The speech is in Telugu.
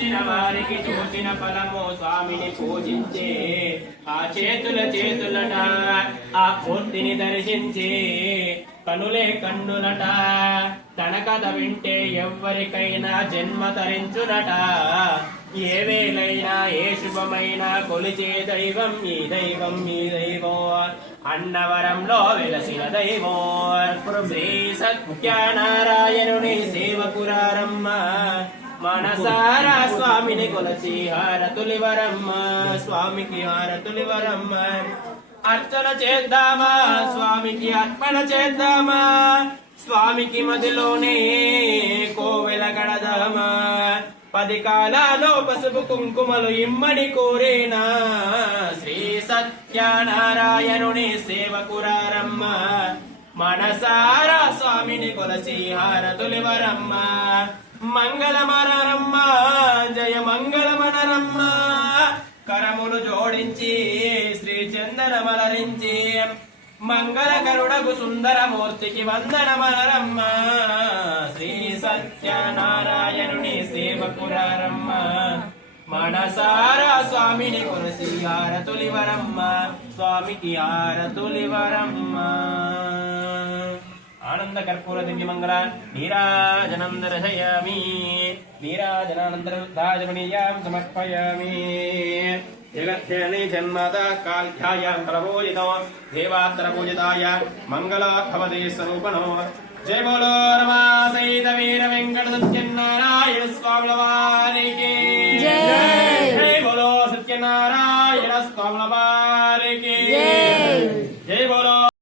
చూసిన వారికి చూసిన ఫలము స్వామిని పూజించే ఆ చేతులట ఆ మూర్తిని దర్శించి కనులే కన్నులట తన కథ వింటే ఎవ్వరికైనా జన్మ తరించునట ఏ వేళైనా ఏ శుభమైనా కొలిచే దైవం ఈ దైవం ఈ దైవం అన్నవరంలో వెలసిన దైవం శ్రీ సత్యనారాయణుని సేవకురారమ్మ మనసారా స్వామిని కొలచి హారతులివరమ్మ స్వామికి హారతులివరమ్మ అర్చన చేద్దామా స్వామికి అర్పణ చేద్దామా స్వామికి మదిలోనే కోవెల గడదామా 10 కాలాలో పసుపు కుంకుమలు ఇమ్మడి కోరేనా శ్రీ సత్యనారాయణుని సేవకురారమ్మ మనసారా స్వామిని కొలచి హారతులివరమ్మ మంగళమనరమ్మ జయ మంగళమనరమ్మ కరములు జోడించి శ్రీ చందనమలరించి మంగళకరుడగు సుందరమూర్తికి వందనమనరమ్మ శ్రీ సత్యనారాయణుని సేవకురారమ్మ మనసారా స్వామిని కొలసి హారతులివరమ్మ స్వామికి హారతులివరమ్మ ఆనంద కర్పూర దివ్య మంగళ నీరాజనం దర్శయామి నీరాజనానంతరాజమనీయాం సమర్పయామి జగత్యని జన్మద కాల్ధ్యాయాం ప్రబోధితో దేవాత్ర పూజితాయ మంగళా భవదే స్వరూపణో జయ బోలో రమా సహిత వీర వెంకట సత్యనారాయణ స్వామి వారికి